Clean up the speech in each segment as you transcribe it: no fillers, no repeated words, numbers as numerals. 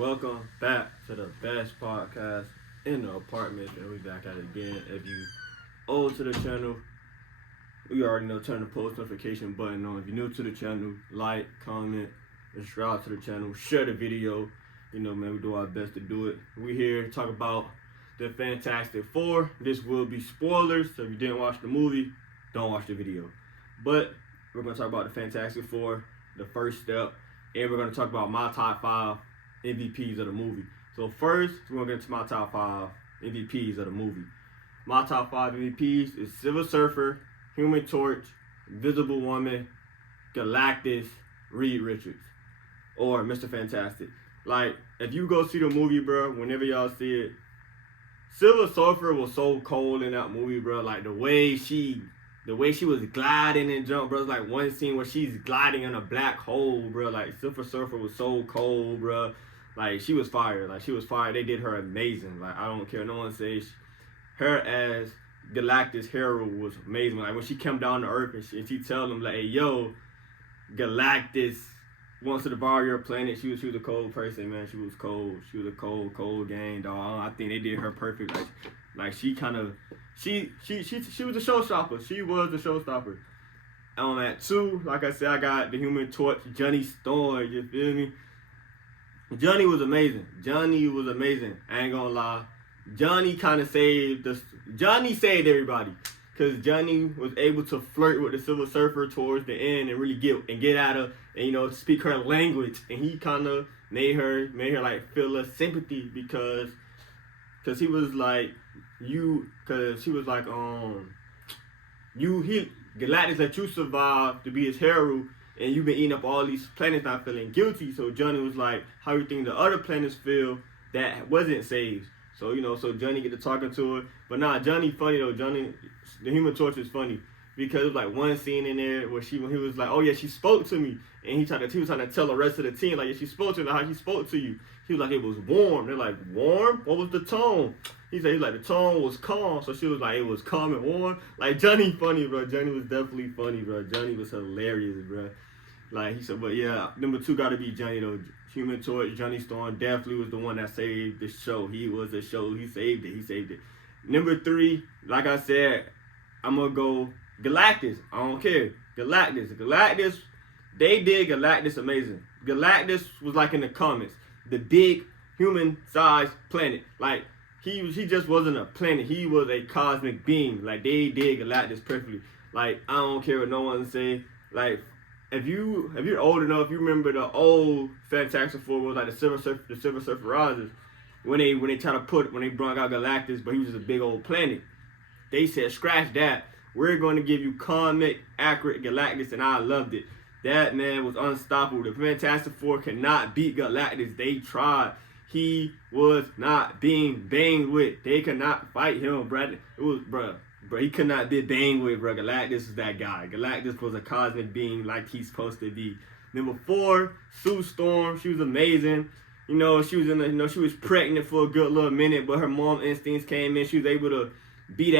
Welcome back to the best podcast in the apartment. And we back at it again. If you old to the channel, you already know, turn the post notification button on. If you're new to the channel, like, comment, subscribe to the channel, share the video. You know, man, we do our best to do it. We here to talk about the Fantastic Four. This will be spoilers, so if you didn't watch the movie, don't watch the video. But we're gonna talk about the Fantastic Four, the first step, and we're gonna talk about my top 5 MVPs of the movie. So first, we're gonna get into my top 5 MVPs of the movie. My top 5 MVPs is Silver Surfer, Human Torch, Invisible Woman, Galactus, Reed Richards, or Mr. Fantastic. Like, if you go see the movie, bro, whenever y'all see it, Silver Surfer was so cold in that movie, bro. Like, the way she was gliding and jump, bro. It's like one scene where she's gliding in a black hole, bro. Like, Silver Surfer was so cold, bro. Like, she was fire. Like, she was fire. They did her amazing. Like, I don't care. No one says her as Galactus Hero was amazing. Like, when she came down to Earth and she tell them, like, hey, yo, Galactus wants to devour your planet. She was a cold person, man. She was cold. She was a cold gang, dog. I think they did her perfect. Like she kind of, she was a showstopper. She was a showstopper. At 2, like I said, I got the Human Torch, Johnny Storm. You feel me? Johnny was amazing. I ain't gonna lie. Johnny saved everybody. Because Johnny was able to flirt with the Silver Surfer towards the end and really get at her and, you know, speak her language. And he kind of made her like feel a sympathy because he was like, Galactus let you survive to be his hero, and you've been eating up all these planets not feeling guilty. So Johnny was like, how you think the other planets feel that wasn't saved? So, you know, so Johnny get to talking to her. But nah, Johnny funny though. Johnny, the Human Torch is funny. Because it was like one scene in there where when he was like, oh yeah, she spoke to me. And he was trying to tell the rest of the team, like, yeah, she spoke to me, how she spoke to you. He was like, it was warm. They're like, warm? What was the tone? He said, the tone was calm. So she was like, it was calm and warm. Like, Johnny funny, bro. Johnny was definitely funny, bro. Johnny was hilarious, bro. Like, he said, but yeah, number 2 got to be Johnny, though. Human Torch, Johnny Storm definitely was the one that saved the show. He was the show. He saved it. Number 3, like I said, I'm going to go Galactus. I don't care. Galactus, they did Galactus amazing. Galactus was like in the comics, the big human-sized planet. Like, he just wasn't a planet. He was a cosmic being. Like, they did Galactus perfectly. Like, I don't care what no one say. Like, if you're old enough, you remember the old Fantastic Four was like the Silver Surfer Rises. When they brought out Galactus, but he was just a big old planet. They said, scratch that. We're going to give you comic accurate Galactus, and I loved it. That man was unstoppable. The Fantastic Four cannot beat Galactus. They tried. He was not being banged with. They could not fight him, bro. He could not be banged with, bro. Galactus was that guy. Galactus was a cosmic being like he's supposed to be. Number 4, Sue Storm. She was amazing. You know, she was pregnant for a good little minute, but her mom instincts came in. She was able to be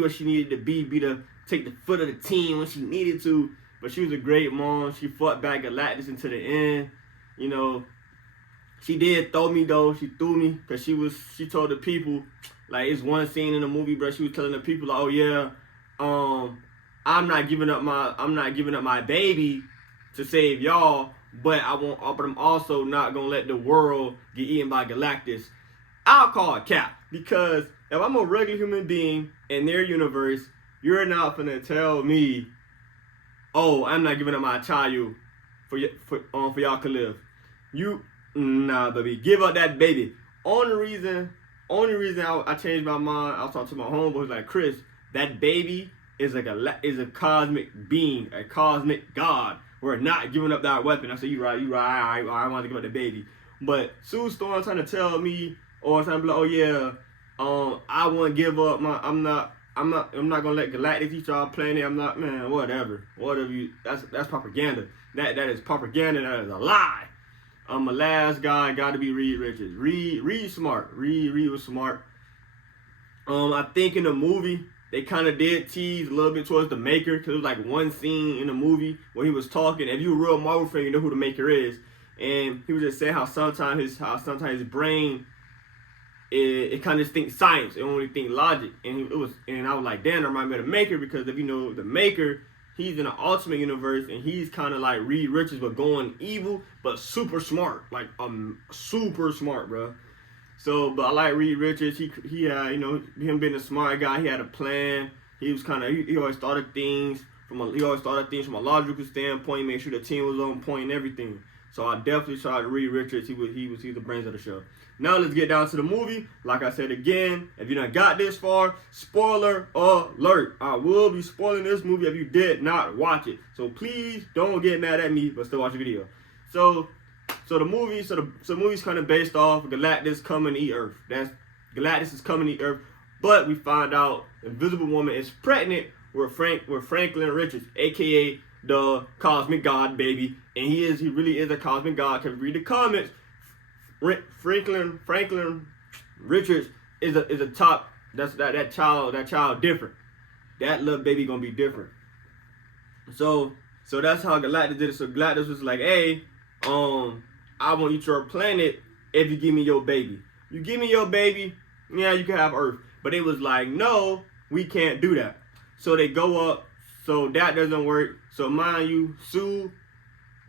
what she needed to be to take the foot of the team when she needed to. But she was a great mom. She fought back Galactus into the end. You know, she did throw me though. She threw me because she told the people, like, it's one scene in the movie, bro. She was telling the people, like, oh yeah, I'm not giving up my baby to save y'all, but I'm also not gonna let the world get eaten by Galactus. I'll call it cap, because if I'm a regular human being in their universe, you're not gonna tell me, oh, I'm not giving up my child for y'all to live. Nah, baby, give up that baby. Only reason I changed my mind, I was talking to my homeboy, like, Chris, that baby is a cosmic being, a cosmic god. We're not giving up that weapon. I said, you right, I want to give up the baby. But Sue Storm trying to tell me, or trying to be like, oh yeah, I won't give up I'm not gonna let Galactus eat y'all planet. I'm not, man, whatever that's propaganda. That is propaganda. That is a lie. My last guy got to be Reed Richards. Reed smart. Reed was smart. I think in the movie they kind of did tease a little bit towards the Maker, because it was like one scene in the movie where he was talking. If you're a real Marvel fan, you know who the Maker is. and he was just saying how sometimes his brain it kind of thinks science, it only think logic, and I was like, damn, that reminds me of the Maker, because if you know the Maker, he's in an alternate universe, and he's kind of like Reed Richards, but going evil, but super smart, like super smart, bro. So, but I like Reed Richards. He had, you know, him being a smart guy, he had a plan. He was kind of he always started things from a logical standpoint, made sure the team was on point and everything. So I definitely tried Reed Richards. He was the brains of the show. Now let's get down to the movie. Like I said again, if you done got this far, spoiler alert. I will be spoiling this movie if you did not watch it. So please don't get mad at me, but still watch the video. So the movie's kind of based off Galactus coming to eat Earth. Galactus is coming to eat Earth, but we find out Invisible Woman is pregnant with Franklin Richards, aka the Cosmic God, baby, and he really is a Cosmic God. Cause read the comments. Franklin Richards is a top. That child different. That little baby gonna be different. So that's how Galactus did it. So Galactus was like, hey, I want you to your planet if you give me your baby. You give me your baby, yeah, you can have Earth. But it was like, no, we can't do that. So they go up. So that doesn't work. So mind you, Sue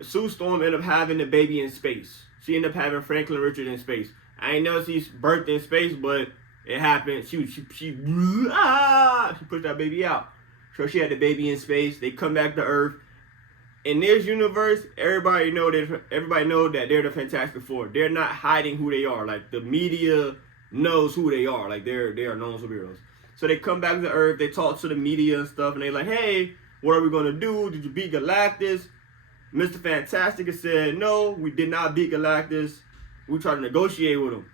Storm ended up having the baby in space. She ended up having Franklin Richards in space. I ain't know she's birthed in space, but it happened. She pushed that baby out. So she had the baby in space. They come back to Earth. In this universe, everybody know that they're the Fantastic Four. They're not hiding who they are. Like the media knows who they are. Like they are known superheroes. So they come back to Earth. They talk to the media and stuff, and they're like, "Hey, what are we gonna do? Did you beat Galactus?" Mr. Fantastic has said, "No, we did not beat Galactus. We tried to negotiate with him."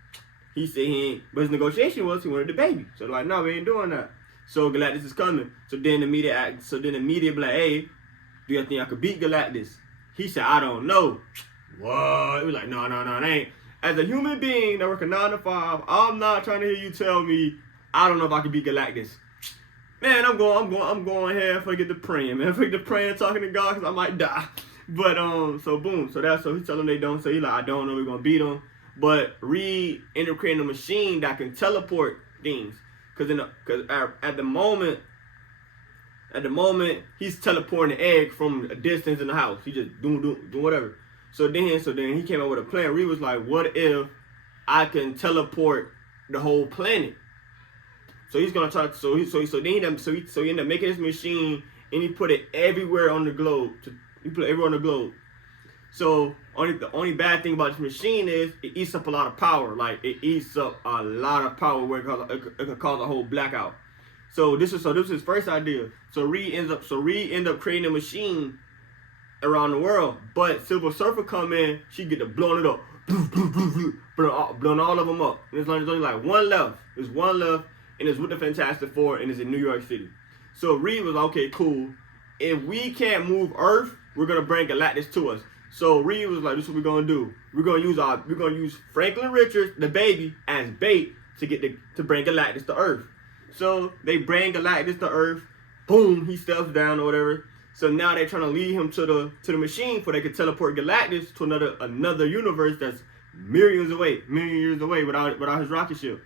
He said he ain't, but his negotiation was he wanted the baby. So they're like, "No, we ain't doing that." So Galactus is coming. So then the media be like, "Hey, do you think I could beat Galactus?" He said, "I don't know." What? He was like, no, it ain't. As a human being that work a 9 to 5, I'm not trying to hear you tell me I don't know if I can beat Galactus. Man, I'm going ahead for get the praying, man. For get the praying, talking to God, because I might die. But so boom, so he tell them they don't. So he like, I don't know, we're gonna beat them. But Reed ended up creating a machine that can teleport things, because at the moment he's teleporting an egg from a distance in the house. He just doing whatever. So then he came up with a plan. Reed was like, what if I can teleport the whole planet? So he's gonna try. So he ended up making this machine, and he put it everywhere on the globe. So the only bad thing about this machine is it eats up a lot of power. Like it eats up a lot of power where it could cause a whole blackout. So this was his first idea. So Reed ends up creating a machine around the world. But Silver Surfer come in, she get to blowing it up, blowing all of them up. And there's only like one left. There's one left, and it's with the Fantastic Four, and it's in New York City. So Reed was like, okay, cool. If we can't move Earth, we're gonna bring Galactus to us. So Reed was like, this is what we're gonna do. We're gonna use Franklin Richards, the baby, as bait to bring Galactus to Earth. So they bring Galactus to Earth. Boom, he steps down or whatever. So now they're trying to lead him to the machine so they could teleport Galactus to another universe that's million years away without his rocket ship.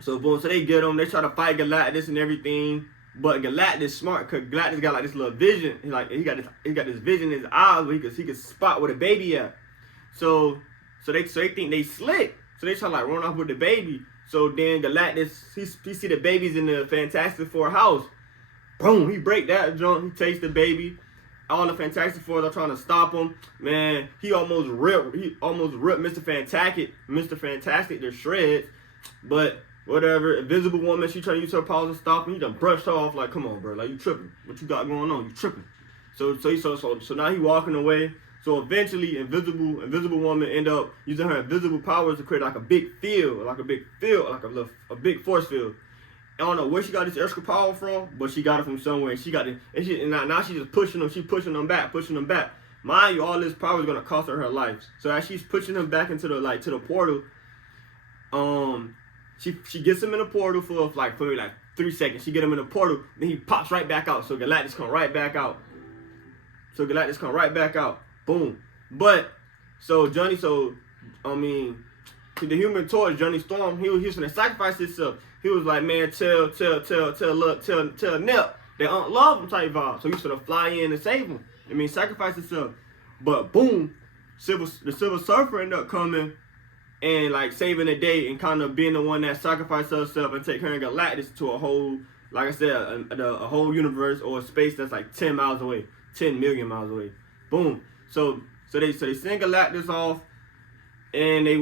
So boom, so they get him. They try to fight Galactus and everything. But Galactus smart, cause Galactus got like this little vision. He got this vision in his eyes where he could spot where the baby at. So they think they slick. So they try to like run off with the baby. So then Galactus, he see the babies in the Fantastic Four house. Boom, he break that junk. He takes the baby. All the Fantastic Fours are trying to stop him. Man, he almost ripped Mr. Fantastic to shreds. But whatever, Invisible Woman, she trying to use her powers to stop him. He done brushed her off like, come on, bro, like you tripping. What you got going on? You tripping. So now he walking away. So eventually, Invisible Woman end up using her invisible powers to create like a big field, like a big force field. I don't know where she got this extra power from, but she got it from somewhere. And now she's just pushing them. She's pushing them back. Mind you, all this power is gonna cost her life. So as she's pushing them back into the portal, she gets him in the portal for maybe 3 seconds. She get him in the portal, then he pops right back out. So Galactus come right back out. Boom. But so Johnny, the Human Torch, Johnny Storm, he was gonna sacrifice himself. He was like, man, tell Nip they don't love him type vibe. So he was gonna fly in and save him. I mean, sacrifice himself. But boom, the Silver Surfer ended up coming and like saving the day and kind of being the one that sacrificed herself and take her and Galactus to a whole, like I said, a whole universe or a space that's like 10 miles away, 10 million miles away. Boom. So they send Galactus off, and they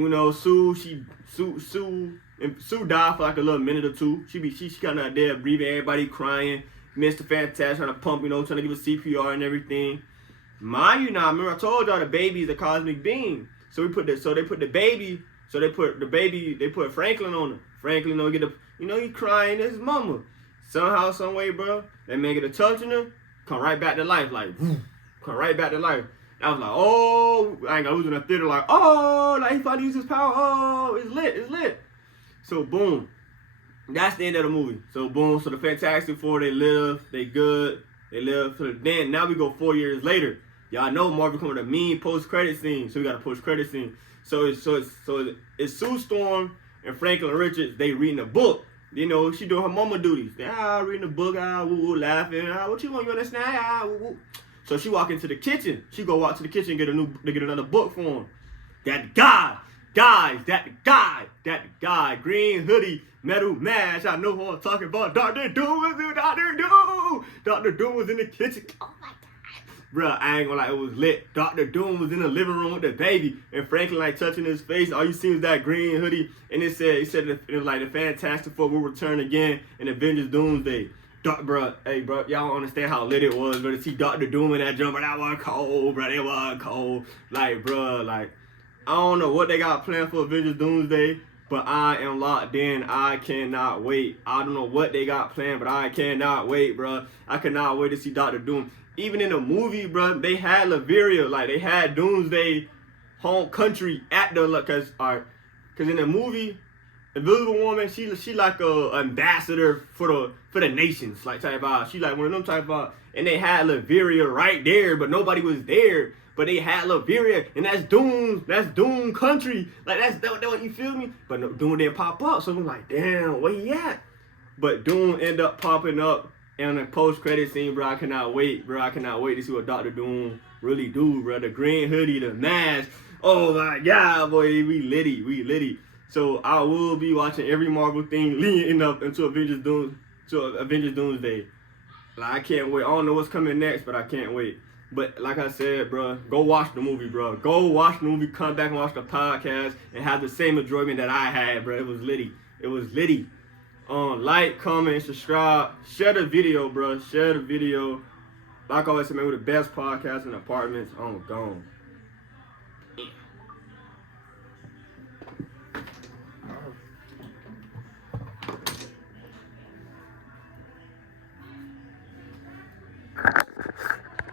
Sue died for like a little minute or two. She kind of there breathing, everybody crying. Mr. Fantastic trying to pump, trying to give a CPR and everything. Mind you, now remember I told y'all the baby is a cosmic being. So they put Franklin on him. Franklin get he crying his mama. Somehow, some way, bro, that man get a touching him, come right back to life, like come right back to life. I was like, oh, I ain't gonna lose in the theater, like, oh, like he finally used his power, oh, it's lit. So boom. That's the end of the movie. So boom, so the Fantastic Four, they live, they good, they live. So then now we go 4 years later. Y'all know Marvel coming with a mean post-credit scene, so we got a post-credit scene. So it's Sue Storm and Franklin Richards. They reading a book. She doing her mama duties. They reading a book, woo, laughing. What you want? You understand? Woo. So she walk into the kitchen. She go walk to the kitchen and get another book for him. That guy, green hoodie, metal mask. I know who I'm talking about. Dr. Doom was in Dr. Doom. Dr. Doom was in the kitchen. Oh my God. Bruh, I ain't gonna lie, it was lit. Dr. Doom was in the living room with the baby, and Franklin like touching his face. All you see was that green hoodie, and it said it was like the Fantastic Four will return again in Avengers Doomsday. Bruh, y'all don't understand how lit it was, but to see Dr. Doom in that jumper, that was cold, bruh. It was cold. Like, bruh, like, I don't know what they got planned for Avengers Doomsday, but I am locked in. I cannot wait. I don't know what they got planned, but I cannot wait, bruh. I cannot wait to see Dr. Doom. Even in the movie, bruh, they had Latveria, like they had Doomsday home country at the, cause in the movie, Invisible Woman, she like a ambassador for the nations, like type of. She like one of them type of, and they had Latveria right there, but nobody was there. But they had Latveria, and that's Doom country. Like that's what you feel me? But no, Doom didn't pop up, so I'm like, damn, where he at? But Doom ended up popping up in the post-credit scene, bro. I cannot wait, bro. I cannot wait to see what Dr. Doom really do, bro. The green hoodie, the mask. Oh my God, boy, we litty. So I will be watching every Marvel thing leading up into Avengers Doomsday. Like I can't wait. I don't know what's coming next, but I can't wait. But like I said, bro, go watch the movie, bro. Go watch the movie, come back and watch the podcast, and have the same enjoyment that I had, bro. It was litty. Like, comment, subscribe, share the video, bro. Share the video. Like I always say, man, we're the best podcast in apartments. I'm gone.